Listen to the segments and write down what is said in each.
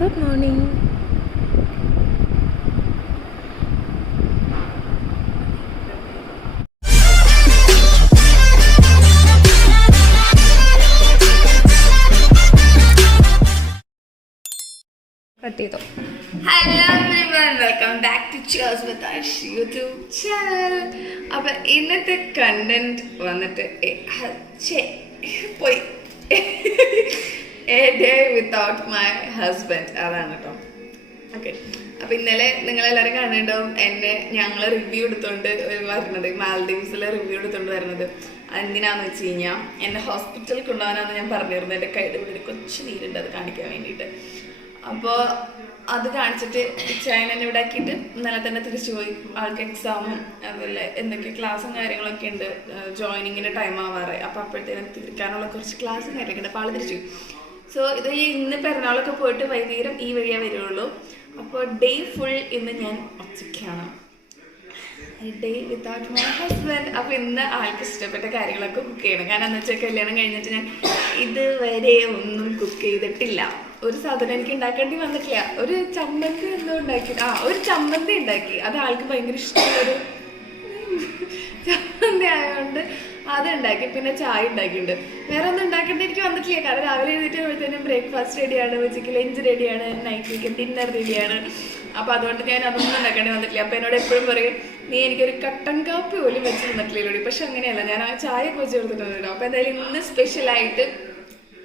Good morning. Hello everyone, welcome back to cheers with Ash YouTube channel. അപ്പം ഇന്നത്തെ content വന്നിട്ട് പോയി a day without my husband, അതാണ് കേട്ടോ. ഓക്കെ, അപ്പം ഇന്നലെ നിങ്ങളെല്ലാവരും കണ്ടിട്ടുണ്ടാവും ഞങ്ങൾ റിവ്യൂ എടുത്തുകൊണ്ട് വരുന്നത്, മാൽഡീവ്സിലെ റിവ്യൂ എടുത്തുകൊണ്ട് വരുന്നത്. എന്തിനാന്ന് വെച്ച് കഴിഞ്ഞാൽ എന്നെ ഹോസ്പിറ്റലിൽ കൊണ്ടുപോകാനാണ് ഞാൻ പറഞ്ഞിരുന്നത്. എൻ്റെ കൈയുടെ ഉള്ളിൽ കൊച്ചു നീരുണ്ട്, അത് കാണിക്കാൻ വേണ്ടിയിട്ട്. അപ്പോൾ അത് കാണിച്ചിട്ട് ചൈന എന്നെ ഇവിടെ ആക്കിയിട്ട് ഇന്നലെ തന്നെ തിരിച്ചു പോയി. ആൾക്ക് എക്സാമും അതുപോലെ എന്തൊക്കെ ക്ലാസ്സും കാര്യങ്ങളൊക്കെ ഉണ്ട്, ജോയിനിങ്ങിന് ടൈം ആവാറായി. അപ്പോൾ അപ്പോഴത്തേനും തിരിക്കാനുള്ള കുറച്ച് ക്ലാസ്സും കാര്യങ്ങളൊക്കെ ഉണ്ട്. അപ്പോൾ ആൾ തിരിച്ചു. സോ ഇത് ഇന്ന് പെരുന്നാളൊക്കെ പോയിട്ട് വൈകുന്നേരം ഈ വഴിയേ വരുള്ളൂ. അപ്പോൾ ഡേ ഫുൾ ഇന്ന് ഞാൻ ഒറ്റയ്ക്കാണ്, ഡേ വിത്തൗട്ട് മൈ ഹസ്ബൻഡ്. അപ്പോൾ ഇന്ന് ആൾക്ക് ഇഷ്ടപ്പെട്ട കാര്യങ്ങളൊക്കെ കുക്ക് ചെയ്യണം. കാരണം എന്ന് വെച്ചാൽ കല്യാണം കഴിഞ്ഞിട്ട് ഞാൻ ഇതുവരെ ഒന്നും കുക്ക് ചെയ്തിട്ടില്ല. ഒരു സാധനം എനിക്ക് ഉണ്ടാക്കേണ്ടി വന്നിട്ടില്ല. ഒരു ചമ്മന്തി എന്തോ ഉണ്ടാക്കി, ഒരു ചമ്മന്തി ഉണ്ടാക്കി. അത് ആൾക്ക് ഭയങ്കര ഇഷ്ടമുള്ളൊരു ചമ്മന്തി ആയതുകൊണ്ട് അത് ഉണ്ടാക്കി. പിന്നെ ചായ ഉണ്ടാക്കിയിട്ടുണ്ട്. വേറെ ഒന്നും ഉണ്ടാക്കേണ്ടി എനിക്ക് വന്നിട്ടില്ല. കാരണം രാവിലെ എഴുതിയിട്ട് വരുമ്പോഴത്തേനും ബ്രേക്ക്ഫാസ്റ്റ് റെഡിയാണ്, ഉച്ചയ്ക്ക് ലഞ്ച് റെഡിയാണ്, നൈറ്റിലേക്ക് ഡിന്നർ റെഡിയാണ്. അപ്പോൾ അതുകൊണ്ട് ഞാൻ അതൊന്നും ഉണ്ടാക്കേണ്ടി വന്നിട്ടില്ല. അപ്പോൾ എന്നോട് എപ്പോഴും പറയും, നീ എനിക്കൊരു കട്ടൻ കാപ്പി പോലും വെച്ച് തന്നിട്ടില്ലല്ലോ. പക്ഷെ അങ്ങനെയല്ല, ഞാൻ ആ ചായ ഒക്കെ വെച്ച് കൊടുത്തിട്ടുണ്ടല്ലോ. അപ്പോൾ എന്തായാലും ഇന്ന് സ്പെഷ്യലായിട്ട്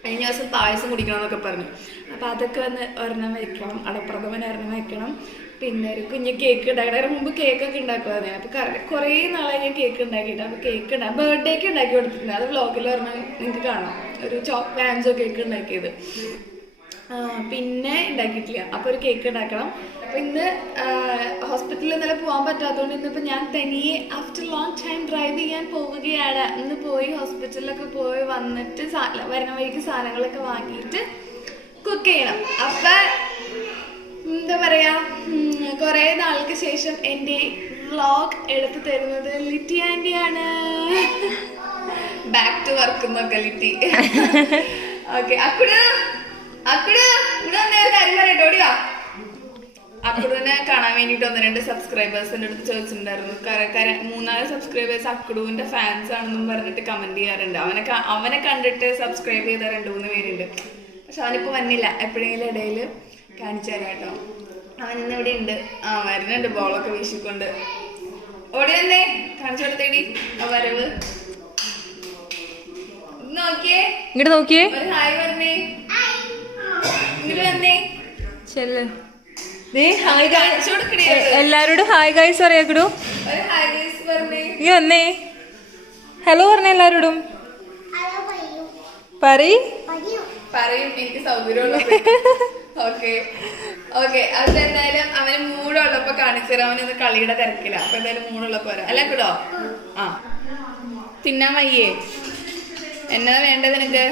കഴിഞ്ഞ ദിവസം പായസം കുടിക്കണമെന്നൊക്കെ പറഞ്ഞു. അപ്പോൾ അതൊക്കെ വന്ന് ഒരെണ്ണം വയ്ക്കണം, അടപ്രഥമൻ ഒരെണ്ണം വയ്ക്കണം. പിന്നെ ഒരു കുഞ്ഞ് കേക്ക് ഉണ്ടാക്കണം. അതിന് മുമ്പ് കേക്കൊക്കെ ഉണ്ടാക്കുമായിരുന്നു. അപ്പോൾ കുറേ നാളായി ഞാൻ കേക്ക് ഉണ്ടാക്കിയിട്ട്. അപ്പോൾ കേക്ക് ബർത്ത്ഡേക്ക് ഉണ്ടാക്കി കൊടുത്തിട്ടുണ്ട്. അത് വ്ളോഗിൽ പറഞ്ഞാൽ നിങ്ങൾക്ക് കാണാം, ഒരു വാൻസോ കേക്ക് ഉണ്ടാക്കിയത്. പിന്നെ ഉണ്ടാക്കിയിട്ടില്ല. അപ്പോൾ ഒരു കേക്ക് ഉണ്ടാക്കണം. അപ്പോൾ ഇന്ന് ഹോസ്പിറ്റലിൽ ഇന്നലെ പോകാൻ പറ്റാത്തതുകൊണ്ട് ഇന്നിപ്പോൾ ഞാൻ തനിയെ ആഫ്റ്റർ ലോങ് ടൈം ഡ്രൈവ് ചെയ്യാൻ പോവുകയാണ്. ഇന്ന് പോയി ഹോസ്പിറ്റലിലൊക്കെ പോയി വന്നിട്ട് വരുന്ന വഴിക്ക് സാധനങ്ങളൊക്കെ വാങ്ങിയിട്ട് കുക്ക് ചെയ്യണം. അപ്പം എന്താ പറയുക, കുറേ നാൾക്ക് ശേഷം എൻ്റെ വ്ളോഗ് എടുത്തു തരുന്നത് ലിറ്റി ആൻറ്റിയാണ്. ബാക്ക് ടു വർക്ക് എന്നൊക്കെ ലിറ്റി. ഓക്കെ, അക്കുട് ഇവിടെ വന്നേ ഒരു കാര്യം പറയട്ടോ. ഓടിയാ അക്കുടുവിനെ കാണാൻ വേണ്ടിയിട്ട് 1-2 സബ്സ്ക്രൈബേഴ്സിൻ്റെ അടുത്ത് ചോദിച്ചിട്ടുണ്ടായിരുന്നു. 3-4 സബ്സ്ക്രൈബേഴ്സ് അക്കുടുവിൻ്റെ ഫാൻസ് ആണെന്നും പറഞ്ഞിട്ട് കമൻറ്റ് ചെയ്യാറുണ്ട്. അവനെ കണ്ടിട്ട് സബ്സ്ക്രൈബ് ചെയ്ത 2-3 പേരുണ്ട്. പക്ഷെ അവനിപ്പോൾ വന്നില്ല. എപ്പോഴെങ്കിലും ഇടയിൽ കാണിച്ചു തരാം കേട്ടോ. അവൻ ഇന്ന് ഇവിടെ ഉണ്ട്. വരുന്നുണ്ട് ബോളൊക്കെ വീശിക്കൊണ്ട്. ഓടി വന്നേ, കാണിച്ചു കൊടുത്തേടി ആ വരവ്. നോക്കിയേ, ഇങ്ങോട്ട് നോക്കിയേ, ഒരു ഹായ് പറഞ്ഞേ. ഇങ്ങോട്ട് വന്നേ, എല്ലാരോടും ഹായ് ഗൈസ് പറയാക്കടൂ. ഒരു ഹായ് ഗൈസ് പറഞ്ഞേ. ഈ വന്നേ, ഹലോ പറഞ്ഞ എല്ലാരോടും പറയും. എനിക്ക് സൗകര്യമുള്ള. Okay okay. അത് എന്തായാലും അവന് മൂടുള്ളപ്പോ കാണിച്ചു തരാം. അവനൊന്ന് കളിയുടെ തിരക്കില്ല. അപ്പൊ എന്തായാലും മൂടുള്ളപ്പോ വരാം. അല്ല കൂടോ? ആ, തിന്നാൻ വയ്യേ? എന്നതാ വേണ്ടത് നിനക്ക്?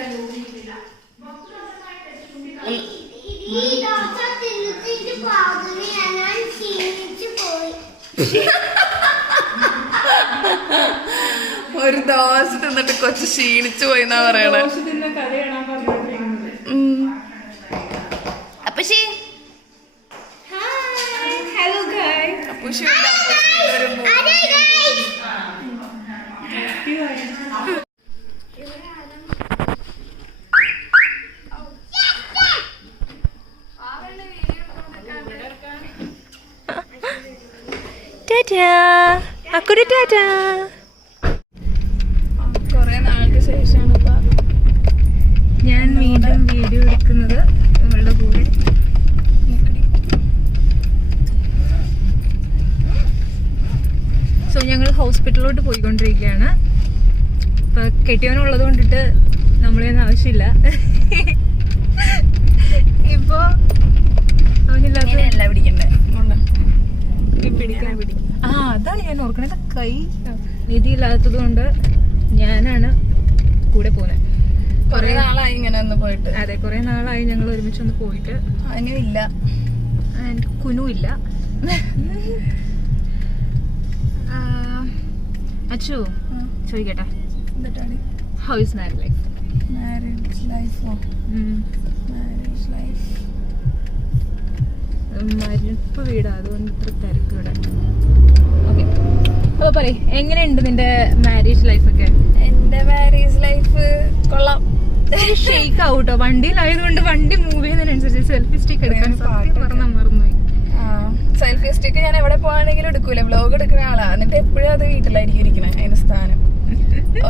ഒരു ദോശ തിന്നിട്ട് കൊച്ചു ക്ഷീണിച്ചു പോയിന്നാ പറയണേ. അപ്പുഷി, ഹലോ ഗൈസ്. അപ്പുഷി അക്കുടി ടാറ്റാ. കുറെ നാൾക്ക് ശേഷമാണ് ഇപ്പൊ ഞാൻ വീണ്ടും വീഡിയോ എടുക്കുന്നത് ഇവളുടെ കൂടെ. സോ ഞങ്ങൾ ഹോസ്പിറ്റലിലോട്ട് പോയിക്കൊണ്ടിരിക്കുകയാണ്. ഇപ്പൊ കെട്ടിയവനുള്ളത് കൊണ്ടിട്ട് നമ്മളൊന്നും ആവശ്യമില്ല. ഇപ്പൊ അവനില്ലാത്ത പിടിക്കണ്ടേ? അതാണ് ഞാൻ ഓർക്കണത്. കൈ നിധിയില്ലാത്തത് കൊണ്ട് ഞാനാണ് കൂടെ പോകുന്നത്. കൊറേ നാളായി ഇങ്ങനെ ഒന്ന് പോയിട്ട്. അതെ, കുറെ നാളായി ഞങ്ങൾ ഒരുമിച്ചൊന്ന് പോയിട്ട്. അതിനില്ല, കുനുവില്ല. അച്ചു ചോദിക്കട്ടെ, how is married life? Marriage ലൈഫോ? മാരേജ് ലൈഫ് മരുപ്പ് വീടാ, അതുകൊണ്ട് ഇത്ര തിരക്ക് ഇവിടെ. ഓക്കെ, അപ്പോൾ പറയ്, എങ്ങനെയുണ്ട് നിന്റെ മാരേജ് ലൈഫൊക്കെ? എന്റെ മാരേജ് ലൈഫ് കൊള്ളാം. ഷെയ്ക്ക് ആവൂട്ടോ, വണ്ടിയിലായതുകൊണ്ട് വണ്ടി മൂവ് ചെയ്യുന്നതിനനുസരിച്ച് സെൽഫി സ്റ്റിക്ക് എടുക്കാൻ മറന്നുപോയി. സെൽഫി സ്റ്റിക്ക് ഞാൻ എവിടെ പോവാണെങ്കിലും എടുക്കൂല, വ്ലോഗ് എടുക്കുന്ന ആളാ. എന്നിട്ട് എപ്പോഴും അത് വീട്ടിലായിരിക്കും ഇരിക്കണേ, അതിന് സ്ഥാനം.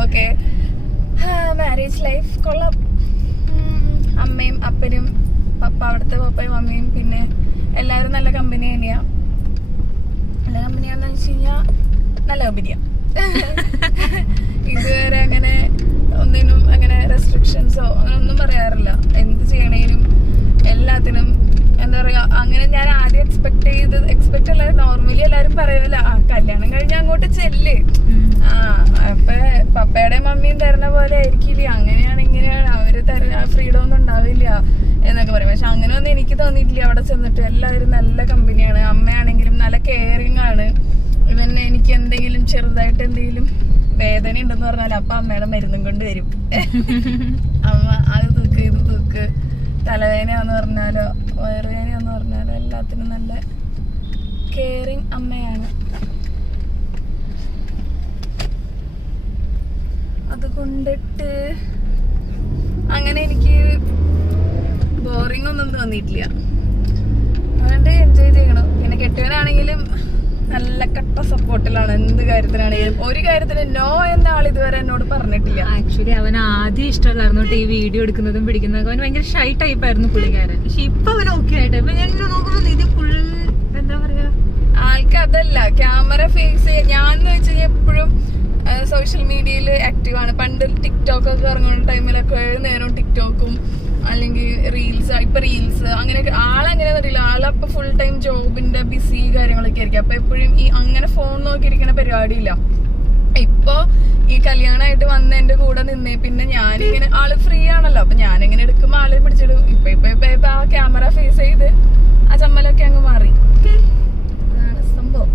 ഓക്കെ, മാരേജ് ലൈഫ് കൊള്ളാം. അമ്മയും അപ്പനും അവിടുത്തെ പപ്പയും അമ്മയും പിന്നെ എല്ലാവരും നല്ല കമ്പനി തന്നെയാ. നല്ല കമ്പനിയാന്ന് വെച്ച് കഴിഞ്ഞാൽ നല്ല കമ്പനിയാ. ഇതുവരെ അങ്ങനെ ഒന്നിനും അങ്ങനെ റെസ്ട്രിക്ഷൻസോ അങ്ങനെ ഒന്നും പറയാറില്ല. എന്ത് ചെയ്യണേനും എല്ലാത്തിനും എന്താ പറയാ, അങ്ങനെ ഞാൻ ആദ്യം എക്സ്പെക്ട് അല്ല, നോർമലി എല്ലാരും പറയൂല കല്യാണം കഴിഞ്ഞ അങ്ങോട്ട് ചെല്ല്, അപ്പൊ പപ്പയുടെയും മമ്മിയും തരുന്ന പോലെ ആയിരിക്കില്ല, അങ്ങനെയാണ് ഇങ്ങനെയാണ് അവര് തരുന്ന ഫ്രീഡം ഒന്നും ഉണ്ടാവില്ല എന്നൊക്കെ പറയും. പക്ഷെ അങ്ങനെ ഒന്നും എനിക്ക് തോന്നിയിട്ടില്ല. അവിടെ ചെന്നിട്ട് എല്ലാവരും നല്ല കമ്പനിയാണ്. അമ്മയാണെങ്കിലും നല്ല കെയറിങ് ആണ്. ഇവൻ എനിക്ക് എന്തെങ്കിലും ചെറുതായിട്ട് എന്തെങ്കിലും വേദന ഉണ്ടെന്ന് പറഞ്ഞാൽ അപ്പൊ അമ്മയുടെ മരുന്നും കൊണ്ട് വരും. അമ്മ അത് തൂക്ക് ഇത് തൂക്ക്, തലവേദനയാന്ന് പറഞ്ഞാലോ വയറുവേദനയാന്ന് പറഞ്ഞാലോ എല്ലാത്തിനും നല്ല കെയറിങ് അമ്മയാണ്. അതുകൊണ്ടിട്ട് അങ്ങനെ എനിക്ക് ബോറിംഗ് ഒന്നും തോന്നിയിട്ടില്ല. അതുകൊണ്ട് എൻജോയ് ചെയ്യണം. പിന്നെ കെട്ടിയവനാണെങ്കിലും നല്ല കട്ട സപ്പോർട്ടിലാണ് എന്ത് കാര്യത്തിനാണെങ്കിലും. ഒരു കാര്യത്തിന് നോ എന്ന ആൾ ഇതുവരെ എന്നോട് പറഞ്ഞിട്ടില്ല. ആക്ച്വലി അവൻ ആദ്യം ഇഷ്ടമല്ലായിരുന്നു ഈ വീഡിയോ എടുക്കുന്നതും പിടിക്കുന്നതും. അവൻ ഭയങ്കര ഷൈ ടൈപ്പ് ആയിരുന്നു പുള്ളിക്കാരൻ. പക്ഷെ ഇപ്പൊ അവൻ ഓക്കെ ആയിട്ട്. ഇപ്പൊ ഞാൻ നോക്കുമ്പോൾ ഇത് ഫുൾ എന്താ പറയാ, ആൾക്ക് അതല്ല ക്യാമറ ഫേസ്. ഞാൻ വെച്ച് കഴിഞ്ഞാൽ എപ്പോഴും സോഷ്യൽ മീഡിയയിൽ ആക്റ്റീവാണ്. പണ്ട് ടിക്ടോക്ക് ഒക്കെ ഇറങ്ങുന്ന ടൈമിലൊക്കെ നേരം ടിക്ടോക്കും അല്ലെങ്കിൽ റീൽസ് അങ്ങനെയൊക്കെ. ആളെങ്ങനെയാന്ന് അറിയില്ല, ആളപ്പൊ ഫുൾ ടൈം ജോബിന്റെ ബിസി കാര്യങ്ങളൊക്കെ ആയിരിക്കും. അപ്പൊ എപ്പോഴും ഈ അങ്ങനെ ഫോൺ നോക്കിയിരിക്കുന്ന പരിപാടിയില്ല. ഇപ്പൊ ഈ കല്യാണമായിട്ട് വന്ന് എന്റെ കൂടെ നിന്നേ പിന്നെ ഞാനിങ്ങനെ, ആള് ഫ്രീ ആണല്ലോ, അപ്പൊ ഞാനിങ്ങനെ എടുക്കുമ്പോ ആളെ പിടിച്ചിടും. ഇപ്പൊ ആ ക്യാമറ ഫേസ് ചെയ്ത് ആ ചമ്മലൊക്കെ അങ്ങ് മാറി. അതാണ് സംഭവം.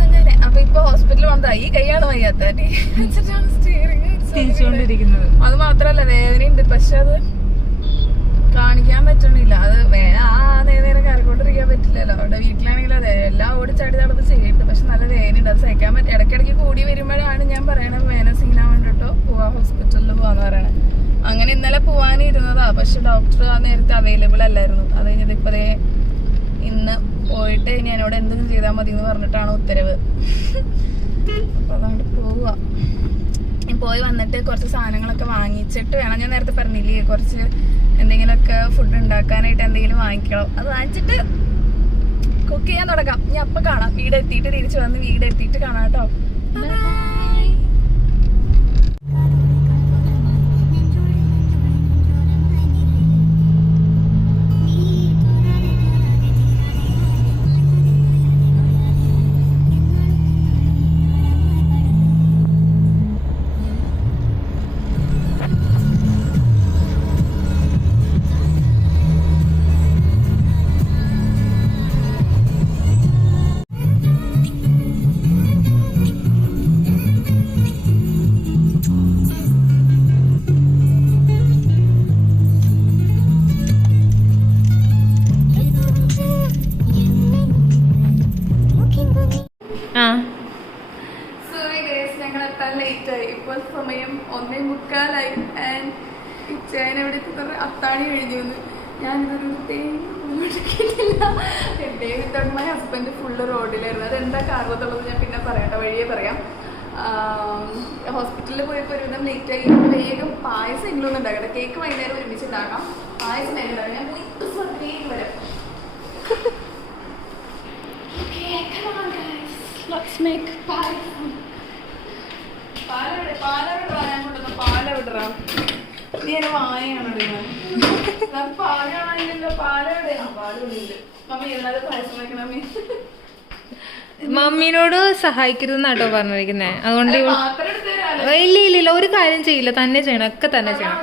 അങ്ങനെ അപ്പൊ ഇപ്പൊ ഹോസ്പിറ്റലിൽ വന്നതാ. ഈ കൈയാണ് വയ്യാത്ത സ്റ്റിയറിംഗ് തിരിച്ചുകൊണ്ടിരിക്കുന്നത്. അത് മാത്രല്ല വേദനയുണ്ട്, പക്ഷെ അത് കാണിക്കാൻ പറ്റണില്ല. അത് നേരം കറക്കൊണ്ടിരിക്കാൻ പറ്റില്ലല്ലോ. അവിടെ വീട്ടിലാണെങ്കിലും അതെ എല്ലാം ഓടിച്ചാടി നടന്ന് ചെയ്തിട്ട്, പക്ഷെ നല്ല വേദനയുണ്ട്. അത് സഹിക്കാൻ പറ്റും. ഇടയ്ക്കിടയ്ക്ക് കൂടി വരുമ്പോഴാണ് ഞാൻ പറയണത് വേദന സീനാൻ വേണ്ടിട്ടോ ഹോസ്പിറ്റലിൽ പോവാന്ന് പറയണത്. അങ്ങനെ ഇന്നലെ പോവാനിരുന്നതാ, പക്ഷെ ഡോക്ടർ ആ നേരത്തെ അവൈലബിൾ അല്ലായിരുന്നു. അത് കഴിഞ്ഞിട്ട് ഇപ്പതേ ഇന്ന് പോയിട്ട് ഇനി എന്നോട് എന്തെങ്കിലും ചെയ്താൽ മതി എന്ന് പറഞ്ഞിട്ടാണ് ഉത്തരവ്. അപ്പൊ അതുകൊണ്ട് പോവാ. പോയി വന്നിട്ട് കുറച്ച് സാധനങ്ങളൊക്കെ വാങ്ങിച്ചിട്ട് വേണം. ഞാൻ നേരത്തെ പറഞ്ഞില്ലേ കുറച്ച് എന്തെങ്കിലുമൊക്കെ ഫുഡ് ഉണ്ടാക്കാനായിട്ട് എന്തെങ്കിലും വാങ്ങിക്കണം. അത് വാങ്ങിച്ചിട്ട് കുക്ക് ചെയ്യാൻ തുടങ്ങാം. ഞാൻ അപ്പൊ കാണാം. വീടെത്തിയിട്ട് തിരിച്ചു വന്ന് വീടെത്തിയിട്ട് കാണാം കേട്ടോ. ലേറ്റായി. ഇപ്പോൾ സമയം 1:45 ആൻഡ് ഇച്ചേനെവിടെ അത്താണി കഴിഞ്ഞു. ഞാനിതൊരു തേങ്ങില്ല. എൻ്റെ വിത്തൗട്ട് മൈ ഹസ്ബൻഡ് ഫുള്ള് റോഡിലായിരുന്നു. അതെന്താ കാരണത്തുള്ളത് ഞാൻ പിന്നെ പറയട്ടെ, വഴിയേ പറയാം. ഹോസ്പിറ്റലിൽ പോയപ്പോൾ ഒരുവിധം ലേറ്റായി. വേഗം പായസം എങ്കിലും ഒന്നും ഉണ്ടാക്കട്ടെ. കേക്ക് വൈകുന്നേരം ഒരുമിച്ച് ഉണ്ടാക്കാം. പായസം വേഗം ഞാൻ പോയി വേഗം വരാം. Let's make പായസം. പാലവിടറാ നീ എന്നെ വായയാണ് പാലാണല്ലോ. പാലവിടെയാ പാലുള്ളില്. മമ്മി എന്നാലും പായസം വയ്ക്കണം. മമ്മി മമ്മീനോട് സഹായിക്കരുതെന്നാട്ടോ പറഞ്ഞിരിക്കുന്നേ. അതുകൊണ്ട് ഇല്ല ഒരു കാര്യം ചെയ്യില്ല, തന്നെ ചെയ്യണം, ഒക്കെ തന്നെ ചെയ്യണം.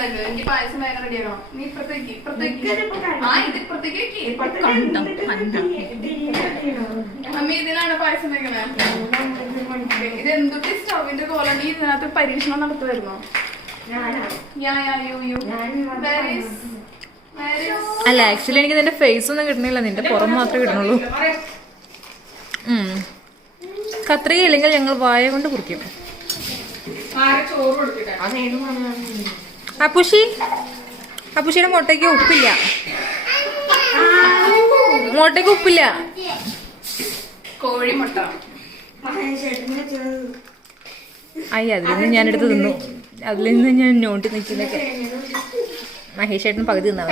ഇങ്ങോട്ടേക്ക് എനിക്ക് പായസം വേഗം റെഡി ആക്കണം. നീ ഇപ്പുറത്തേക്ക് ആ ഇത് ഇപ്പുറത്തേക്ക് അമ്മ ഇതിനാണ് പായസം വെക്കണേ. ഇത് എന്തൊക്കെ സ്റ്റവിന്റെ കോലണ്ടി ഇതിനകത്ത് പരീക്ഷണം നടത്തുമായിരുന്നോ? അല്ല ആക്ച്വലി എനിക്ക് നിന്റെ ഫേസ് ഒന്നും കിട്ടണില്ല, നിന്റെ പുറം മാത്രമേ കിട്ടണുള്ളൂ. കത്രിക ഇല്ലെങ്കിൽ ഞങ്ങൾ വായ കൊണ്ട് കുറിക്കും. അപ്പുഷിയുടെ മുട്ടയ്ക്ക് ഉപ്പില്ല, മുട്ടയ്ക്ക് ഉപ്പില്ല. കോഴിമുട്ട അയ്യ അതിൽ നിന്ന് ഞാനെടുത്ത് തിന്നു, അതിൽ നിന്ന് ഞാൻ നോട്ടി നിൽക്കുന്നൊക്കെ. മഹേഷ് ചേട്ടൻ പകുതി തിന്നാ.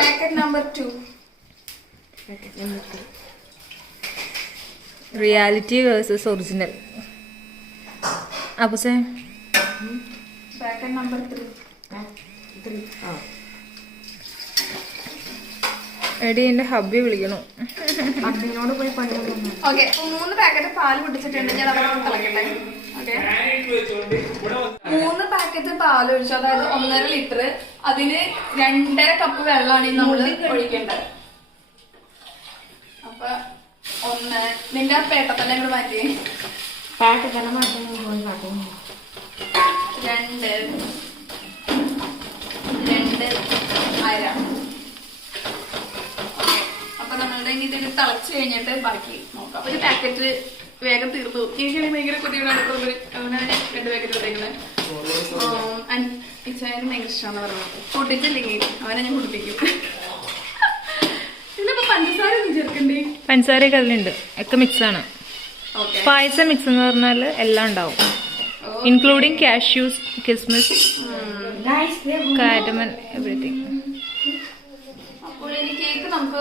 Reality versus original. അപ്പുസേ എടി എന്റെ ഹബ്ബി വിളിക്കണു. ഓക്കെ 3 പാക്കറ്റ് പാല് പൊട്ടിച്ചിട്ടുണ്ട്. ഞാൻ അതൊക്കെ തിളക്കട്ടെ. ഓക്കെ 3 പാക്കറ്റ് പാൽ ഒഴിച്ചു, അതായത് 1.5 ലിറ്റർ. അതിന് 2.5 കപ്പ് വെള്ളമാണ് നമ്മൾ ഒഴിക്കേണ്ടത്. അപ്പൊ നിന്റെ ആ പേട്ടത്തന്നെ കൂടെ മാറ്റി 2.5. അപ്പൊ നമ്മളുടെ ഇനി ഇതിന് തിളച്ച് കഴിഞ്ഞിട്ട് ബാക്കി നോക്കാം. ഒരു പാക്കറ്റ് വേഗം തീർന്നു. എനിക്കാണെങ്കിൽ ഭയങ്കര കുട്ടികളുടെ അടുത്തുള്ളവര് അങ്ങനെ 2 പാക്കറ്റ് കൊടുത്തേക്കുന്നത്. ഇച്ചാനും ഭയങ്കര ഇഷ്ടമാണെന്ന് പറഞ്ഞത്. പൊട്ടിച്ചില്ലെങ്കിൽ അവനെ ഞാൻ കുടിപ്പിക്കും. ഇതിലിപ്പോ പഞ്ചസാര ഒന്നും ചേർക്കണ്ടേ? പഞ്ചസാരയൊക്കെ അതിലുണ്ട്, ഒക്കെ മിക്സ് ആണ്. പായസം മിക്സ് എന്ന് പറഞ്ഞാൽ എല്ലാം ഉണ്ടാവും, ഇൻക്ലൂഡിങ് കാഷ്യൂസ്, കിസ്മിസ്, കാരമൽ, എവറിത്തിങ്. അപ്പോൾ ഇനി കേക്ക് നമുക്ക്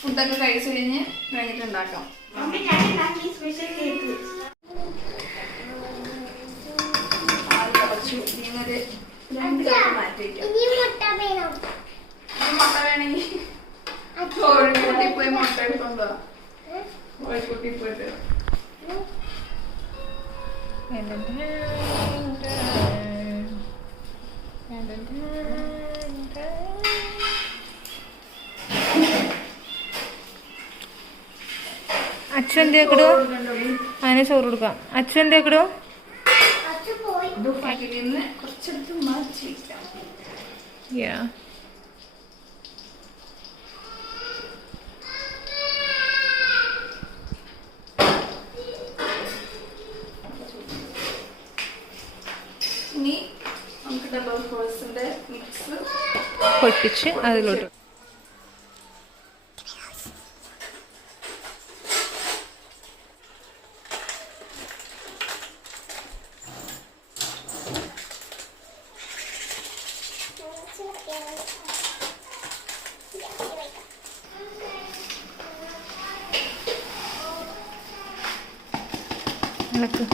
ഫുഡൊക്കെ കഴിച്ചു കഴിഞ്ഞിട്ട് ഉണ്ടാക്കാം. മുട്ട വേണമെങ്കിൽ കോഴിക്കൂട്ടി പോയി മുട്ട എടുത്തോണ്ടോ? കോഴിക്കൂട്ടി പോയിട്ട് അച്ഛൻ എന്തേക്കടോ? അതിനെ ചോറ് കൊടുക്കാം. അച്ഛൻ എന്തേക്കടോ? കുറച്ചെടുത്ത് മാറ്റി ഇനി നമുക്ക് ഡബിൾ ഫ്രോസിന്റെ മിക്സ് പൊട്ടിച്ച് അതിലോട്ട് ഇളക്ക്.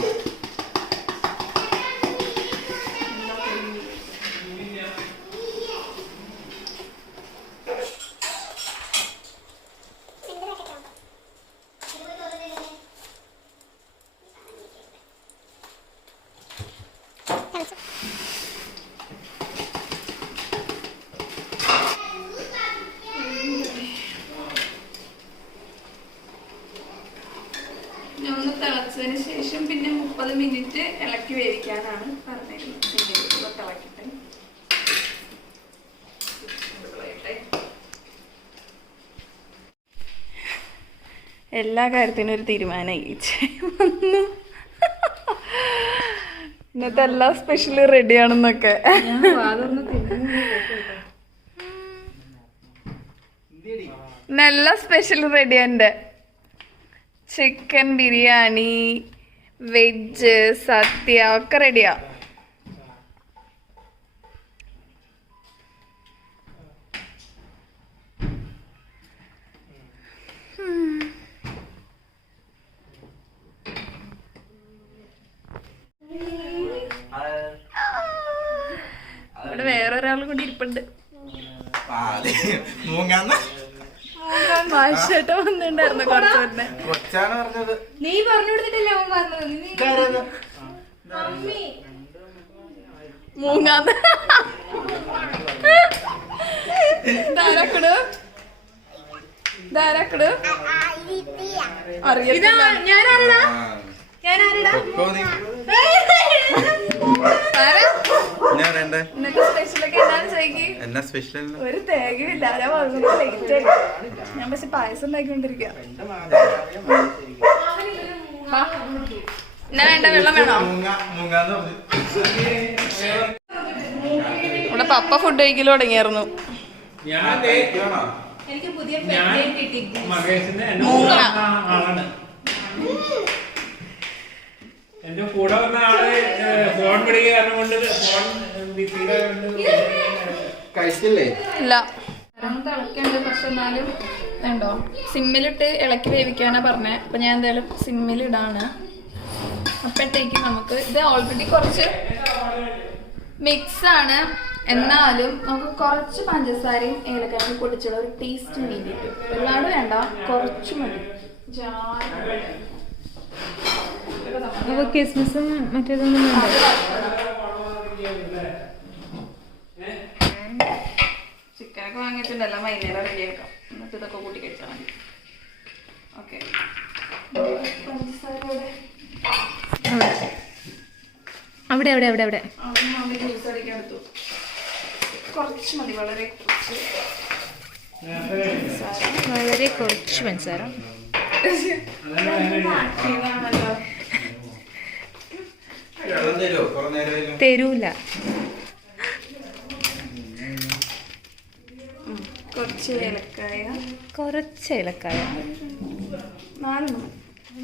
ഒന്ന് തിളച്ചതിന് ശേഷം പിന്നെ 30 മിനിറ്റ് ഇളക്കി വേവിക്കാനാണ് പറഞ്ഞിരുന്നത്. തിളക്കട്ടെ. എല്ലാ കാര്യത്തിനും ഒരു തീരുമാനമായി വന്നു. ഇന്നത്തെ എല്ലാ സ്പെഷ്യലും റെഡിയാണെന്നൊക്കെ. നല്ല സ്പെഷ്യൽ റെഡിയാ. എൻ്റെ ചിക്കൻ ബിരിയാണി, വെജ്, സദ്യ ഒക്കെ റെഡിയാ. ഇവിടെ വേറൊരാളും കൂടി ഇരിപ്പുണ്ട്. മാഷേട്ട വന്നിട്ടുണ്ടായിരുന്നു കുറച്ചുകൂടെ. നീ പറഞ്ഞു കൊടുത്തിട്ടില്ലേ അവൻ പറഞ്ഞത്? മൂങ്ങാന്ന് ധാരാക്കട് ധാരാക്കട് അറിയില്ല. ഒരു തേങ്ങയില്ല. ആരാ വളരെ ലേറ്റ് ആയി. ഞാൻ പക്ഷെ പായസം ഉണ്ടാക്കിക്കൊണ്ടിരിക്കുക. എന്നാ വേണ്ട? വെള്ളം വേണോ? ഇവിടെ പപ്പ ഫുഡ് കഴിക്കല് തുടങ്ങിയായിരുന്നു. മൂങ്ങ എന്റെ കൂടെ വന്ന ആള് ഫോൺ വിളിക്കുക കാരണം കൊണ്ട് ഫോൺ കഴിച്ചില്ലേ? ഇല്ല, തിളക്കുണ്ട്. പക്ഷെ എന്നാലും ഉണ്ടോ സിമ്മിലിട്ട് ഇളക്കി വേവിക്കാനാ പറഞ്ഞേ. അപ്പൊ ഞാൻ എന്തായാലും സിമ്മിലിടാണ്. അപ്പോഴത്തേക്കും നമുക്ക് ഇത് ഓൾറെഡി കുറച്ച് മിക്സ് ആണ്, എന്നാലും നമുക്ക് കുറച്ച് പഞ്ചസാരയും ഏലക്കായും പൊടിച്ചുള്ള ഒരു ടേസ്റ്റ് വേണ്ടിയിട്ട്. ഒരുപാട് വേണ്ട, കുറച്ച് മതി. കിസ്മിസും മറ്റേതൊന്നും വേണ്ട. ചിക്കനൊക്കെ വാങ്ങിയിട്ടുണ്ടല്ലോ, വൈകുന്നേരം റെഡിയാക്കാം. എന്നിട്ട് ഇതൊക്കെ കൂട്ടി കഴിച്ചാൽ മതി. ഓക്കെ, അവിടെ അവിടെ അവിടെ അവിടെ ജ്യൂസ് അടിക്കാൻ എടുത്തു. കുറച്ച് മതി, വളരെ കുറച്ച്. വളരെ കുറച്ച് പഞ്ചസാര. തരൂല. കുറച്ച് ഏലക്കായ. കുറച്ച് ഏലക്കായ. 4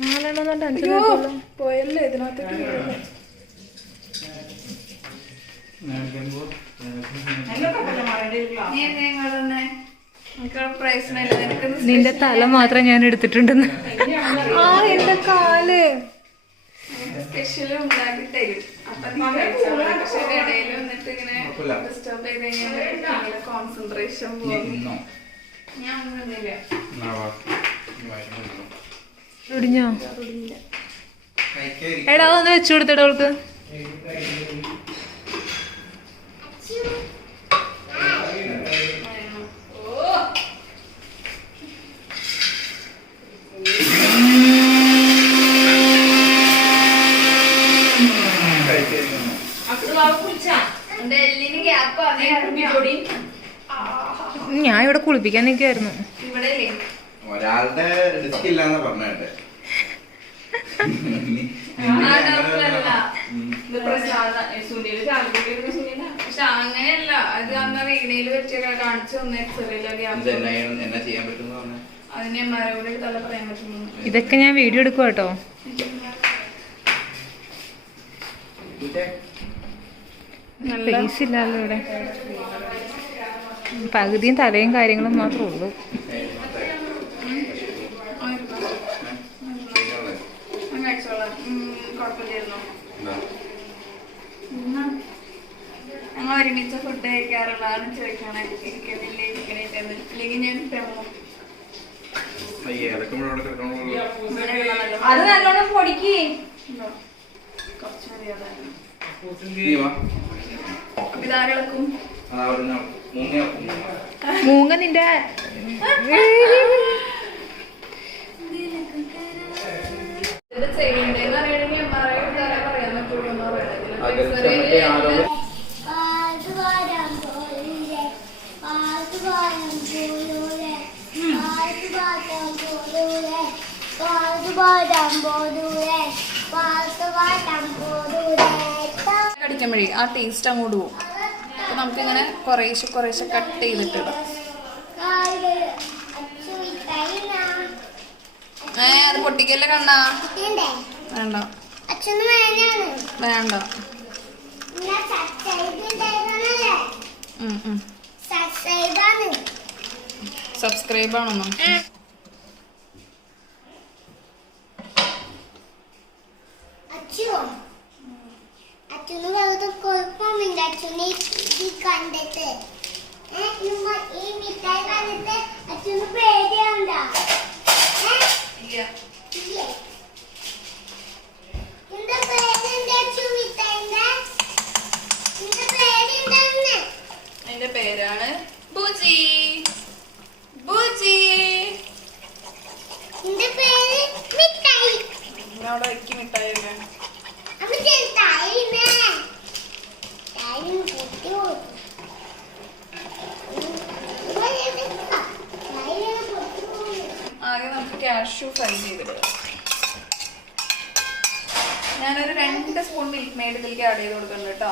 4 5 പോയല്ലേ ഇതിനകത്തേക്ക്. നിന്റെ തല മാത്രം ഞാൻ എടുത്തിട്ടുണ്ടെന്ന്. എന്റെ കാല് സ്പെഷ്യൽ ഉണ്ടാക്കി തരും. അപ്പൊ നീ കഴിച്ചാൽ മതി. പക്ഷെ ഇടയിൽ വന്നിട്ട് ഇങ്ങനെ ഡിസ്റ്റർബ് ചെയ്ത് കഴിഞ്ഞാൽ കോൺസെൻട്രേഷൻ പോകും. ഞാൻ ഒന്നുമില്ല. ഒടിഞ്ഞോ? എടാ ഒന്ന് വെച്ചു കൊടുത്തടാ അവൾക്ക്. ഞാൻ ഇവിടെ കുളിപ്പിക്കാൻ നിൽക്കായിരുന്നു. ഒരാളുടെ ഡിസ്ക് ഇല്ലാന്ന് പറഞ്ഞേ. പക്ഷെ അങ്ങനെയല്ല, അത് അന്ന് വീണയിൽ വെച്ച് കാണിച്ചു തന്നെ. എന്നാ ചെയ്യാൻ പറ്റും? അതിനെ മരവിടെ തല പറയാൻ പറ്റുന്നു. ഇതൊക്കെ ഞാൻ വീഡിയോ എടുക്കുക കേട്ടോ. സ്പേസ് ഇല്ലല്ലോ ഇവിടെ. പകുതിയും തലയും കാര്യങ്ങളും മാത്രമേ ഉള്ളൂ. ഞങ്ങൾ ഒരുമിച്ച് ഫുഡ് കഴിക്കാറുള്ളതാണ് ചോദിക്കണേ. ഇരിക്കുന്നില്ലേ ഇരിക്കണേന്ന്. അല്ലെങ്കിൽ ഞാൻ അത് നല്ലോണം പൊടിക്ക്. കുറച്ച് മതിയാതായിരുന്നു. അപ്പൊ ഇതാരിളക്കും? മൂങ്ങ നിന്റെ ഇത് ചെയ്യണ്ടേന്ന് അറിയണമെങ്കിൽ പറയാൻ പറ്റുള്ളൂ എന്ന് പറയുന്നത്. കടിക്കുമ്പോഴേ ആ ടേസ്റ്റ് അങ്ങോട്ട് പോകും. അപ്പൊ നമുക്കിങ്ങനെ കുറേശ്ശെ കുറേശ്ശെ കട്ട് ചെയ്തിട്ടിടാം. അത് പൊട്ടിക്കല്ലേ കണ്ണ? വേണ്ട വേണ്ട. സബ്സ്ക്രൈബ് ആണെന്നോ? അച്ഛന് വെറുതെ കുഴപ്പമില്ല. അച്ഛനെ കണ്ടിട്ട് ഈ മിഠായി കണ്ടിട്ട് അച്ഛന് പേടിയുണ്ട? എന്താ പേടിയുണ്ട് അച്ഛൻ മിഠായിന്റെ? എന്താ പേടിയുണ്ടെന്ന്? എന്റെ പേരാണ് ബുജി. ബുജി എന്റെ പേര് മിഠായി. അവിടെ വയ്ക്കി മിഠായി ഒക്കെ. അപ്പൊ ചെറുതായില്ലേ? തായി പൊട്ടി പോകും. ആകെ നമുക്ക് കാഷ്യൂ ഫ്രൈ ചെയ്തിടുക. ഞാനൊരു 2 സ്പൂൺ മിൽക്ക് മെയ്ഡ് ഇതിലേക്ക് ആഡ് ചെയ്ത് കൊടുക്കുന്നുണ്ട് കേട്ടോ.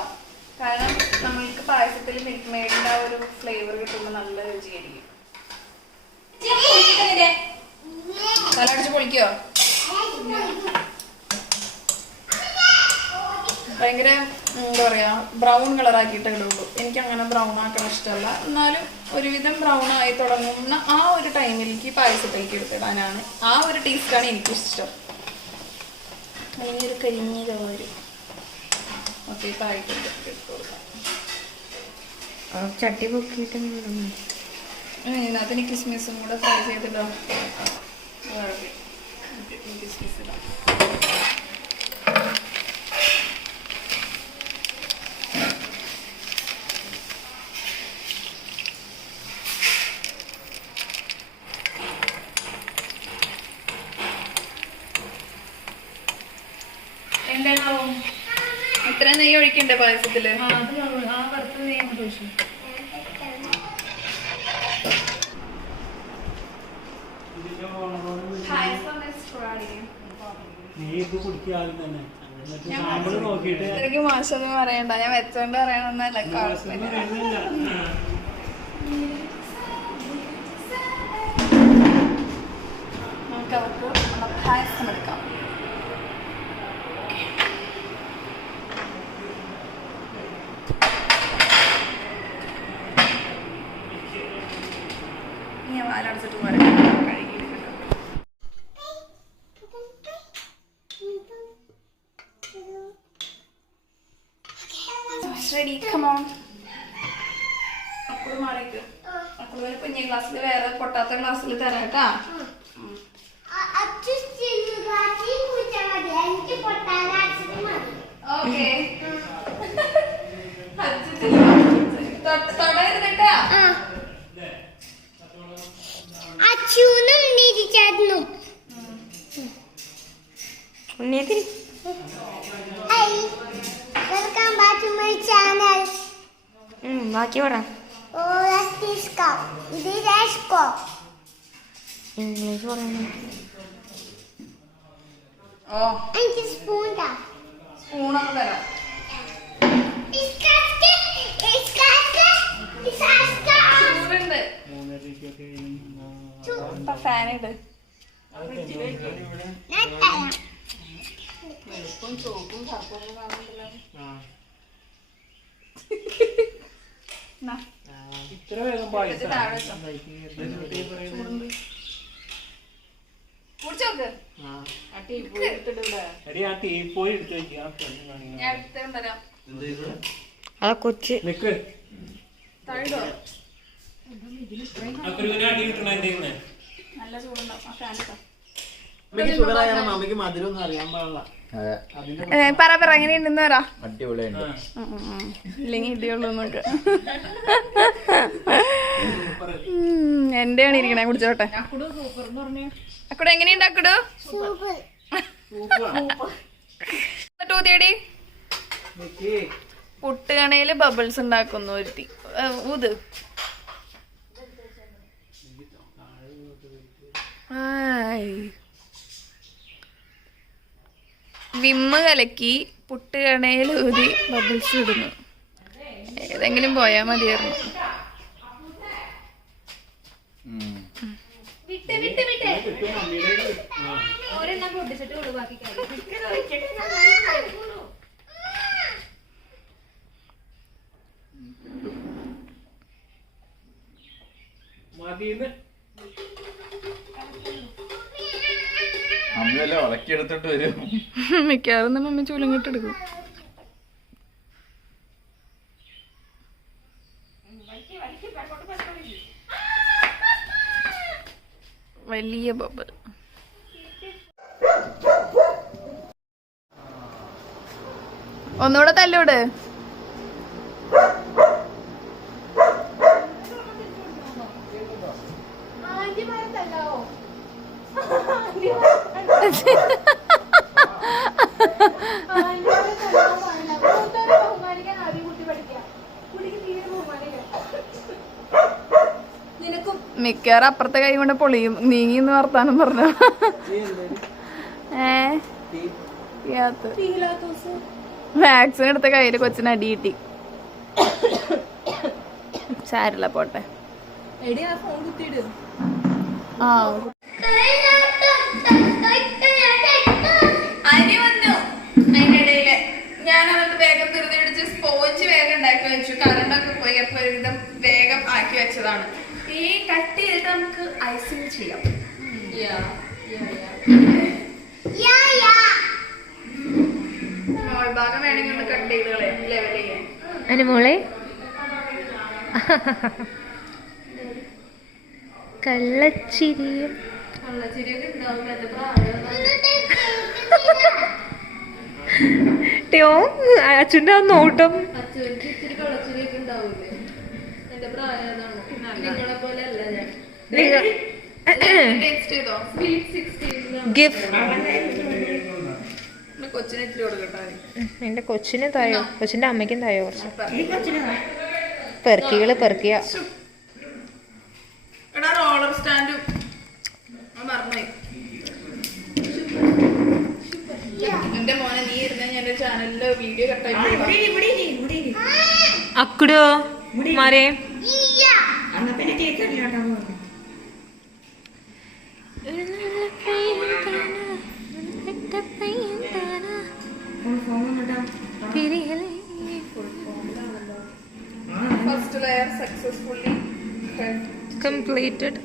കാരണം നമ്മൾക്ക് പായസത്തിൽ മിൽക്ക് മെയ്ഡിന്റെ ആ ഒരു ഫ്ലേവർ കിട്ടുമ്പോൾ നല്ല രുചിയായിരിക്കും. തലടിച്ച് പൊളിക്കോ? ഭയങ്കര എന്താ പറയാ ബ്രൗൺ കളർ ആക്കിയിട്ട് ഇടുള്ളൂ. എനിക്ക് അങ്ങനെ ബ്രൗൺ ആക്കാൻ ഇഷ്ടമല്ല. എന്നാലും ഒരുവിധം ബ്രൗൺ ആയി തുടങ്ങുന്ന ആ ഒരു ടൈമിലേക്ക് പായസത്തിലേക്ക് എടുത്തിടാനാണ് ആ ഒരു ടേസ്റ്റാണ് എനിക്കിഷ്ടം. അല്ലെങ്കിൽ ഒരു കരിഞ്ഞ ചോര് ഒക്കെ ആയിട്ടുണ്ട് ഇട്ട് കൊടുക്കാം. ചട്ടി പൊക്കിയിട്ട് ഇതിനകത്ത് എനിക്ക് കിസ്മിസും കൂടെ ഫ്രൈ ചെയ്തിട്ടോ. കിസ്മിസ് ഇടാം. എന്താണാവും ഇത്ര നെയ്യ് ഒഴിക്കണ്ടേ പായസത്തില്? ആ വറുത്ത നെയ്യ് അങ്ങോട്ട് ഒഴിച്ചു. നീ ഇത് കുടിക്കാതെ തന്നെ സാമ്പിള് നോക്കിയിട്ട് എനിക്ക് മോശമൊന്നും പറയണ്ട. ഞാൻ വെച്ചോണ്ട് പറയണമെന്നല്ല. കുഴപ്പമില്ല. നമുക്ക് അവർക്ക് പായസം എടുക്കാം. ഞാൻ വാലടച്ചിട്ട് കഴുകിയിട്ടുണ്ട്. Ready, come on. അപ്പുറം മാറിക്ക്. അപ്പുറം ഒരു കുഞ്ഞി ഗ്ലാസ്സിൽ വേറെ പൊട്ടാത്ത ഗ്ലാസ്സിൽ തരാം കേട്ടാ. ഓക്കെ തൊടരുതട്ടാ. അച്ഛനും നിരിച്ചായിരുന്നു. Welcome back to my channel. ബാക്കി പറ. Oh, that's this cup. This is Ash cup. English പറയുന്നു. ഓ And this spoon da. സ്പൂണൊക്കെ തരാം. It's ചൂടുണ്ട്. ഫാൻ ഇട്. വെളുപ്പും ചുവപ്പും കറുപ്പൊന്നും കാണുന്നില്ല. ഇത്ര വേഗം പായസം കുടിച്ചോക്ക്. എടി ആ ടീപ്പോയി എടുത്ത് വെക്കുക. ഞാൻ എടുത്തിട്ട് തരാം. ആ കൊച്ച് നിക്ക് തഴിടോ? അടി കിട്ടണ എന്റെ നല്ല ചൂടുണ്ടാവും. ആ ഫാൻ ഇട്ടോ. മമ്മിക്ക് മധുരം അറിയാൻ പാടില്ല. പറ എങ്ങനെയുണ്ടെന്ന് പറ. അടിപൊളിയുണ്ട്. ഇല്ലെങ്കിൽ ഇടിയുള്ളൂ എന്നൊക്കെ. എന്റെയാണ് ഇരിക്കണേ. കുടിച്ചോട്ടെ. അക്കുട എങ്ങനെയുണ്ട്? അക്കുടു ഊതിയടി. പുട്ടുകണയില് ബബിൾസ് ഉണ്ടാക്കുന്നു ഒരുത്തി. ഊത്. വിമ്മ് കലക്കി പുട്ടുകണയിൽ ഊതി ബബിൾസ് ഇടുന്നു. ഏതെങ്കിലും പോയാ മതിയായിരുന്നു. മതിന്ന് അമ്മയല്ലേ ഉളക്കിയെടുത്തിട്ട് വരും. മിക്കവാറും മമ്മി ചൂലങ്ങിട്ടെടുക്കും. വലിയ ബബിൾ. ഒന്നുകൂടെ തല്ലൂട്. മിക്കവാറും അപ്പുറത്തെ കൈ കൊണ്ട് പൊളിയും. നീങ്ങിന്ന് വർത്താനം പറഞ്ഞു. വാക്സിൻ എടുത്ത കയ്യില് കൊച്ചിന് അടി കിട്ടി. സാരില്ല, പോട്ടെ. ആ അരി വന്നു. അതിന്റെ ഇടയില് ഞാൻ അതൊന്ന് വേഗം തിരിഞ്ഞടിച്ച് സ്പോഞ്ച് വേഗം ഉണ്ടാക്കി വെച്ചു. കറണ്ടൊക്കെ പോയി. അപ്പൊ ഒരുവിധം വേഗം ആക്കി വെച്ചതാണ്. ഈ കട്ട് ചെയ്തിട്ട് നമുക്ക് ഐസിങ് ചെയ്യാം. മോൾ ഭാഗം വേണമെങ്കിൽ ഒന്ന് കട്ട് ചെയ്ത് കളയാം, ലെവൽ ചെയ്യാൻ. അനുമോളെ കള്ളച്ചിരിയും കള്ളച്ചിരിയൊക്കെ ഉണ്ടാവും. എന്റെ പ്രായം ടോ അച്ഛൻ്റെ ആ നോട്ടം. അച്ഛനക്ക് ഇത്തിരി കള്ളച്ചിരിയൊക്കെ ഉണ്ടാവൂലേ? എന്റെ പ്രായം അതാണ്. നിങ്ങളെ പോലെ അല്ല ഞാൻ. ടേസ്റ്റ് ചെയ്തോ? സ്വീറ്റ് 16 ഗിഫ്റ്റ് കൊച്ചിനെ ഇത്തിരി കൊടുക്കട്ടെ. എന്റെ കൊച്ചിന് തായോ, കൊച്ചിന്റെ അമ്മയ്ക്കും തായോ കുറച്ച്. പെറുക്കിയ എടാ റോളർ സ്റ്റാൻഡും മറന്നുപോയി. എന്റെ മോനെ നീ ഇരുന്ന ഞാൻ ചാനലില് വീഡിയോ കട്ടായി. അക്കുടോ മാരേ ഫസ്റ്റ് ലെയർ സക്സസ്ഫുള്ളി completed.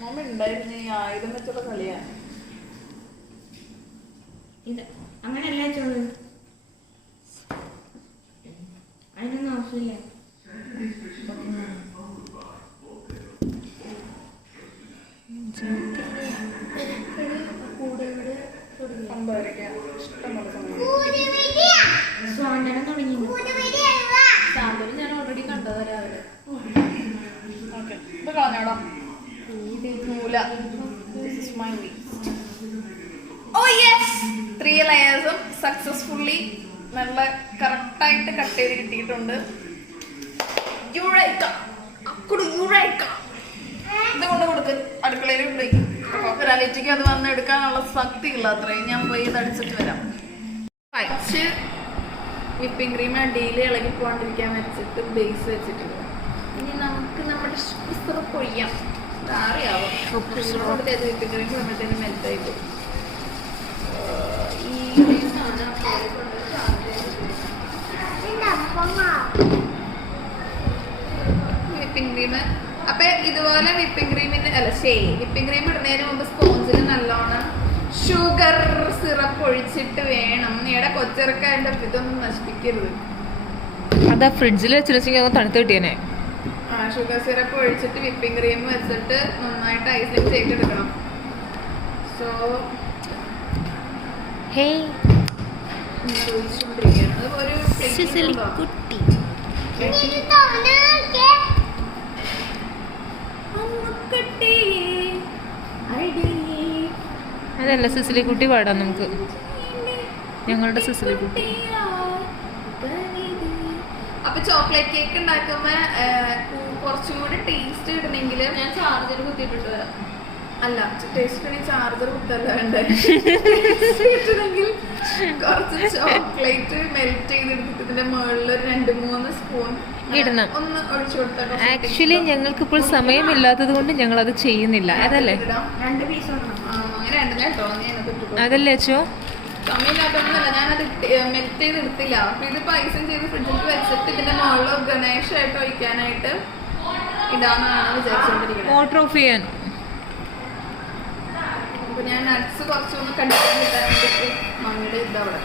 മോമ ഉണ്ടായിരുന്നു ഈ ആയുധം വെച്ചുള്ള കളിയാണ്. അങ്ങനെയല്ല ചോറ്, അതിനൊന്നും ആവശ്യമില്ല. സ്വാതന്ത്ര്യം തുടങ്ങി. സാന്ത്വനം ഞാൻ ഓൾറെഡി കണ്ടതാ രാവിലെ. ഓക്കെ, ഇത് കളഞ്ഞോടാ മൂല. Oh yes, 3 ലെയേഴ്സും സക്സസ്ഫുള്ളി നല്ല കറക്റ്റായിട്ട് കട്ട് ചെയ്ത് കിട്ടിയിട്ടുണ്ട്. യുറൈക്ക അക്കുടു യുറൈക്ക. ഇത് കൊണ്ട് കൊടുക്ക്, അടുക്കളയിൽ ഉണ്ടെങ്കിൽ ഒരാഴ്ചക്ക് അത് വന്ന് എടുക്കാനുള്ള ശക്തി ഇല്ല. അത്രയും ഞാൻ പോയി ഇത് അടിച്ചിട്ട് വരാം. കഴിച്ച് വിപ്പിംഗ് ക്രീം അടിയിൽ ഇളകി പോകാണ്ടിരിക്കാൻ വെച്ചിട്ട് ബേസ് വെച്ചിട്ടുണ്ട്. ഇനി നമുക്ക് നമ്മുടെ സിറപ്പ് ഒഴിയാം. അറിയാവോ വിപ്പിംഗ് ക്രീം കൊണ്ടുതന്നെ മെൽറ്റായി പോകും. ഈ സാധനം വിപ്പിംഗ് ക്രീം. അപ്പൊ ഇതുപോലെ വിപ്പിംഗ് ക്രീമിന് വിപ്പിംഗ് ക്രീം ഇടുന്നതിന് മുമ്പ് സ്പോഞ്ചിൽ നല്ലോണം ഷുഗർ സിറപ്പ് ഒഴിച്ചിട്ട് വേണം. ഇവിടെ കൊച്ചിറക്കാൻ്റെ ഇതൊന്നും നശിപ്പിക്കരുത്. അതാ ഫ്രിഡ്ജിൽ വെച്ചിട്ട് തണുത്ത് കിട്ടിയനെ. ഷുഗർ സിറപ്പ് ഒഴിച്ചിട്ട് വിപ്പിംഗ് ക്രീം വെച്ചിട്ട് നന്നായിട്ട് ഐസിങ് ചെയ്തെടുക്കണം. സോ ഒഴിച്ചുകൊണ്ടിരിക്കുകയാണ്. അത് ഒരു അതല്ല സിസിലി കുട്ടി പാടാം നമുക്ക്. ഞങ്ങളുടെ സിസിലി കുട്ടി. അപ്പൊ ചോക്ലേറ്റ് കേക്ക് ഉണ്ടാക്കുമ്പോ കുറച്ചും കൂടി ടേസ്റ്റ് കിട്ടണമെങ്കിൽ ഞാൻ ചാർജർ കുത്തിയിട്ടിട്ട് വരാം. അല്ല, ടേസ്റ്റ് ചാർജർ കുത്തല്ല വേണ്ടേ. കിട്ടണമെങ്കിൽ കുറച്ച് ചോക്ലേറ്റ് മെൽറ്റ് ചെയ്തെടുത്തിട്ട് ഇതിന്റെ മുകളിൽ ഒരു 2-3 സ്പൂൺ ഇടണം. ഒന്ന് ഒഴിച്ചു കൊടുത്താൽ. ആക്ച്വലി ഞങ്ങൾക്ക് ഇപ്പോൾ സമയമില്ലാത്തത് കൊണ്ട് ഞങ്ങൾ അത് ചെയ്യുന്നില്ല. അതല്ലേ 2 പീസ് ഇടണം. അങ്ങനെ രണ്ടും കേട്ടോ. അതല്ലേ അച്ചോ? സമയമില്ലാത്തൊന്നുമല്ല, ഞാനത് മെൽറ്റ് ചെയ്ത് എടുത്തില്ല. അപ്പൊ ഇത് പൈസയും ചെയ്ത് ഫ്രിഡ്ജിൽ വെച്ചിട്ട് ഇതിന്റെ മുകളിൽ ഗണേഷായിട്ട് ഒഴിക്കാനായിട്ട് ഇടാന്നാണ് വിചാരിച്ചോണ്ടിരിക്കുന്നത്. മോട്ടർ ഓഫ് ചെയ്യാൻ. അപ്പൊ ഞാൻ നട്ട്സ് കുറച്ചൊന്ന് കടിക്കാൻ കിട്ടാൻ വേണ്ടിട്ട് മണ്ണിന്റെ ഇതവിടെ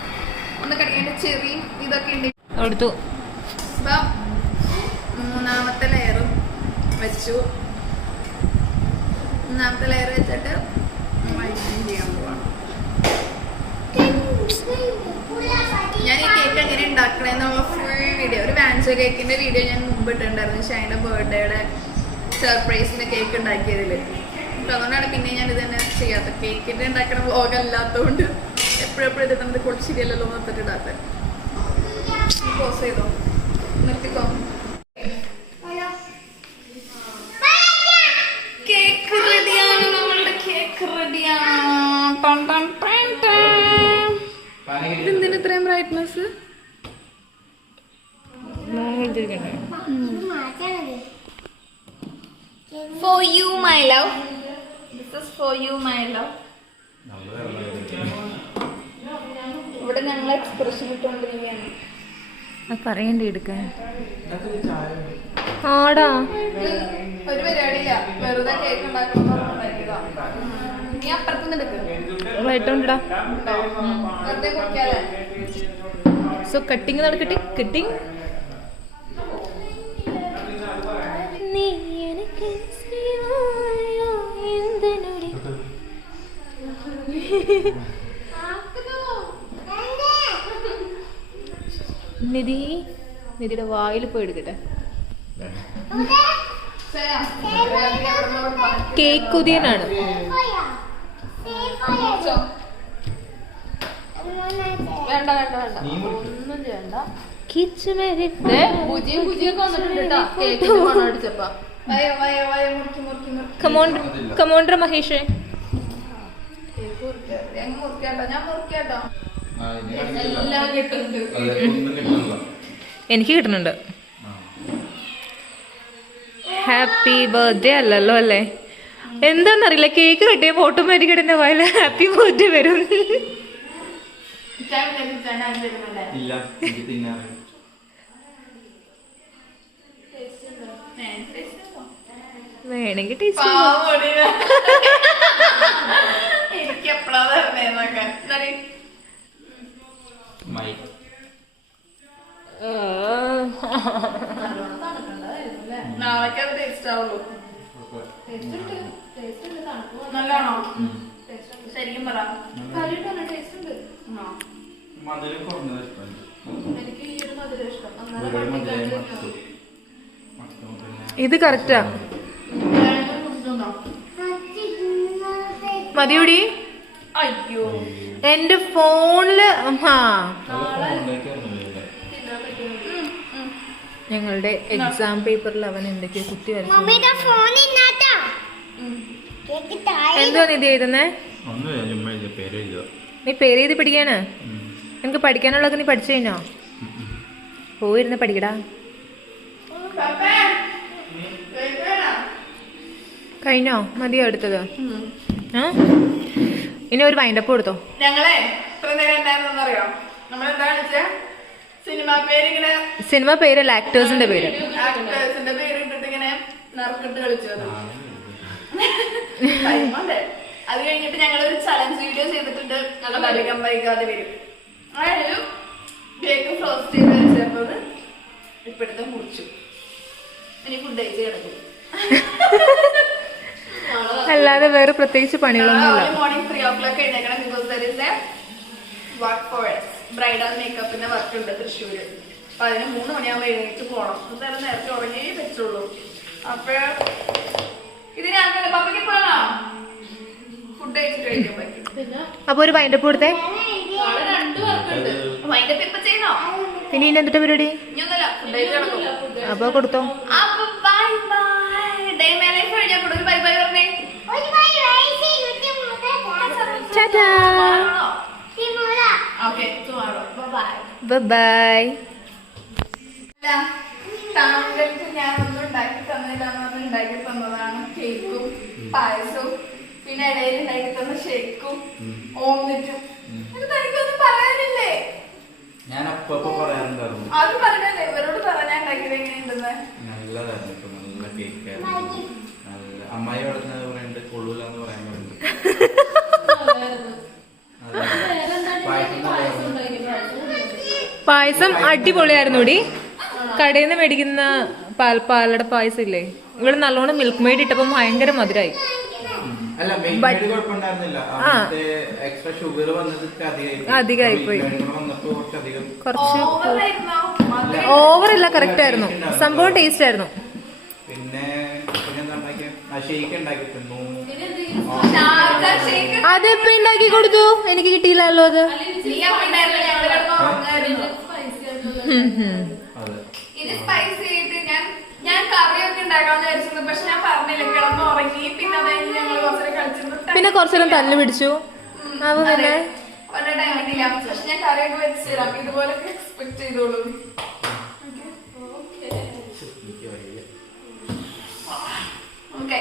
ഒന്ന് കടിക്കേണ്ട ചെറിയ ഇതൊക്കെ ഉണ്ട്. എടുത്തു. അപ്പൊ 3ാമത്തെ ലെയറും വെച്ചു. 3ാമത്തെ ലെയർ വെച്ചിട്ട് ചെയ്യാൻ പോവാണ്. ഉണ്ടാക്കണേന്നുള്ള ഫുൾ വീഡിയോ, ഒരു വാൻസോ കേക്കിന്റെ വീഡിയോ ഞാൻ മുമ്പ് ഇട്ടിട്ടുണ്ടായിരുന്നു. ഷൈൻ്റെ ബർത്ത്ഡേയുടെ സർപ്രൈസിന് കേക്ക് ഉണ്ടാക്കിയതിൽ. അപ്പൊ അതുകൊണ്ടാണ് പിന്നെ ഞാൻ ഇത് തന്നെ ചെയ്യാത്തത്. കേക്കിന്റെ ഉണ്ടാക്കുന്ന വ്ളോഗ് അല്ലാത്തതുകൊണ്ട് എപ്പോഴെപ്പോഴും ഇത് നമുക്ക് കുറച്ച് ശരിയല്ലല്ലോ നിർത്തിട്ട് ഇടാത്ത. പോസ് ചെയ്തോ, നിർത്തിക്കോ. കേക്ക് റെഡിയാണ്, നമ്മളുടെ കേക്ക് റെഡിയാണ്. ഇതെന്തിന് ഇത്രയും brightness? For you, my love. This is for you, my love. ഇവിടെ ഞങ്ങൾ എക്സ്പ്രഷൻ ഇട്ടുകൊണ്ടിരിക്കുകയാണ്. പറയണ്ടേ എടുക്കാൻ ആടാ. ഒരു പരിപാടിയില്ല, വെറുതെ കേക്ക് ഉണ്ടാക്കുന്നതാ. നീ അപ്പുറത്തുനിന്ന് എടുക്കുക. വൈറ്റോണ്ടാ. വെറുതെ കുടിക്കാതെ. സോ കട്ടിങ് നടക്കട്ടെ. കട്ടിങ് നിധിയുടെ വായിൽ പോയി എടുക്കട്ടെ. കേക്ക് കുതിയനാണ്. വേണ്ട വേണ്ട വേണ്ട, ഒന്നും ചെയ്യണ്ട. കമോണ്ടർ മഹേഷേ, എനിക്ക് കിട്ടുന്നുണ്ട്. ഹാപ്പി ബർത്ത്ഡേ അല്ലല്ലോ അല്ലേ? എന്താന്നറിയില്ല, കേക്ക് കിട്ടിയപ്പോ ഓട്ടോമാറ്റിക്കായിട്ട് എന്റെ വായില് ഹാപ്പി ബർത്ത്ഡേ വരും. ഇല്ല, എനിക്ക് തിന്നാറ്. വേണമെങ്കിൽ ടേസ്റ്റ് എനിക്ക് എപ്പോഴാ തരണേന്നൊക്കെ. മൈ നാളേക്ക് അത് ടേസ്റ്റ് ആവുള്ളൂ. നല്ലതാണോ? ശരിക്കും പറ. ടേസ്റ്റ് ഉണ്ട്. മധുരം കുറഞ്ഞത് ഇഷ്ടം. എനിക്ക് ഈ ഒരു മധുരം ഇഷ്ടം. ഇത് കറക്റ്റാ. മതിയോടി. അയ്യോ, എന്റെ ഫോണില് ഞങ്ങളുടെ എക്സാം പേപ്പറിൽ അവൻ എന്തൊക്കെയോ കുത്തി വരച്ചു. മമ്മിയുടെ ഫോൺ ഇന്നാട്ടാ കേക്ക് താഴെ. എന്തോ നിധി എഴുതുന്നേ? നീ പേര് എഴുതി പഠിക്കാണ്. നിനക്ക് പഠിക്കാനുള്ളതൊക്കെ നീ പഠിച്ചു കഴിഞ്ഞോ? പോയിരുന്ന് പഠിക്കടാ. കഴിഞ്ഞോ? മതിയോ എടുത്തത്? ഇനി ഒരു വൈൻഡപ്പ് കൊടുത്തോ. ഞങ്ങളെ ഇത്ര നേരം എന്തായിരുന്നു അറിയോ? നമ്മളെന്താ വെച്ചാ സിനിമ പേരല്ല, ആക്ടേഴ്സിന്റെ പേര്. ആക്ടേഴ്സിന്റെ പേര് ഇട്ടിട്ട് ഇങ്ങനെ നറുക്കിട്ട് കളിച്ചത്. അത് കഴിഞ്ഞിട്ട് ഞങ്ങൾ ഒരു ചലഞ്ച് വീഡിയോ ചെയ്തിട്ടുണ്ട്. അത് അധികം വൈകാതെ വരും. അതായത് കേക്ക് ഫ്രോസ്റ്റ് ചെയ്ത് വെച്ചപ്പോൾ ഇപ്പോഴത്തെ മുറിച്ചു. ഇനി ഫുഡ് കഴിച്ച് കിടക്കും. അല്ലാതെ വേറെ പ്രത്യേകിച്ച് പണികളൊന്നുമില്ല. മോർണിംഗ് 3 o'clock എഴുന്നേക്കണം. Because there is a work for bridal മേക്കപ്പിന്റെ വർക്ക് ഉണ്ട് തൃശ്ശൂര്. അപ്പൊ അതിന് 3 മണിയാകുമ്പോൾ എഴുന്നേറ്റ് പോകണം. എന്തായാലും നേരത്തെ ഉടനെ പറ്റുള്ളൂ. അപ്പൊ ഇതിനാണ് പപ്പയ്ക്ക് പോകണോ? ഫുഡ് കഴിച്ചിട്ട് കഴിക്കാൻ പറ്റും. പിന്നെ അപ്പൊ ഒരു വൈൻഡപ്പ് കൊടുത്തേ. 2 വർക്ക് ഉണ്ട്. വൈൻഡപ്പ് ഇപ്പൊ ചെയ്യുന്നോ? പിന്നെ ഇനി എന്തിട്ട് പരിപാടി? ഇനിയൊന്നുമില്ല, ഫുഡ് കഴിച്ച് കിടക്കും. അപ്പൊ കൊടുത്തോ. അപ്പൊ bye bye. Day my life കഴിഞ്ഞാൽ ഒരു ബൈ ബൈ പറഞ്ഞേ. ഒരു ബൈ വൈസി കുട്ടി മുതൽ ടാറ്റാ. തിമോള. Okay, tomorrow. Bye bye. Bye bye. താങ്കൾക്ക് ഞാൻ ഒന്നും ഉണ്ടാക്കി തന്നില്ലാന്ന് പറഞ്ഞ് ഉണ്ടാക്കി തന്നതാണ് കേക്കും പായസവും പിന്നെ ഇടയിൽ ഉണ്ടാക്കി തന്ന ഷേക്കും ഓംലെറ്റും. ഇത് തനിക്കൊന്നും പറയാനില്ലേ? ഞാൻ അപ്പൊ പറയാറുണ്ടായിരുന്നു. അത് പറഞ്ഞല്ലേ, ഇവരോട് പറഞ്ഞാൽ ഉണ്ടാക്കിയത് എങ്ങനെയുണ്ടെന്ന്. നല്ലതായിരുന്നു ഇപ്പൊ, നല്ല കേക്കായിരുന്നു. നല്ല അമ്മായി പറയുന്നത് പറയുന്നുണ്ട്, കൊള്ളൂലെന്ന് പറയാൻ പറയുന്നുണ്ട്. പായസം അടിപൊളിയായിരുന്നു. കൂടി കടയിൽ നിന്ന് മേടിക്കുന്ന പാലട പായസം ഇല്ലേ, ഇവിടെ നല്ലോണം മിൽക്ക് മെയ്ഡ് ഇട്ടപ്പം ഭയങ്കര മധുരമായി. അല്ല മെയിനായിട്ട് കുഴപ്പമുണ്ടായിരുന്നില്ല. മറ്റേ എക്സ്ട്രാ ഷുഗർ വന്നത് അധികമായി പോയി. വന്നപ്പോ കുറച്ചധികം കുറച്ച് ഓവറല്ല, കറക്റ്റ് ആയിരുന്നു സംഭവം, ടേസ്റ്റ് ആയിരുന്നു. പിന്നെ എന്താ ഉണ്ടാക്കിയ ഷെയ്ക്ക് ഉണ്ടാക്കി തിന്നു. അതെപ്പോ ഉണ്ടാക്കി കൊടുത്തു? എനിക്ക് കിട്ടിയില്ലല്ലോ അത്. അതെ ഇത് സ്പൈസി ആയിട്ട് ഞാൻ കറിയൊക്കെ ഉണ്ടാക്കാന്ന് വിചാരിച്ചത്, പക്ഷെ ഞാൻ പറഞ്ഞില്ല, കിടന്ന് ഉറങ്ങി. പിന്നെ അതായത് ഞങ്ങൾ കുറച്ചേരം കളിച്ചിരുന്നു, പിന്നെ കുറച്ചേരം തല്ല് പിടിച്ചു. അപ്പൊ പിന്നെ ഒരേ ടൈം കിട്ടില്ല. പക്ഷെ ഞാൻ കറിയൊക്കെ വെച്ച് തരാം, ഇതുപോലൊക്കെ എക്സ്പെക്ട് ചെയ്തോളൂ. ഓക്കെ.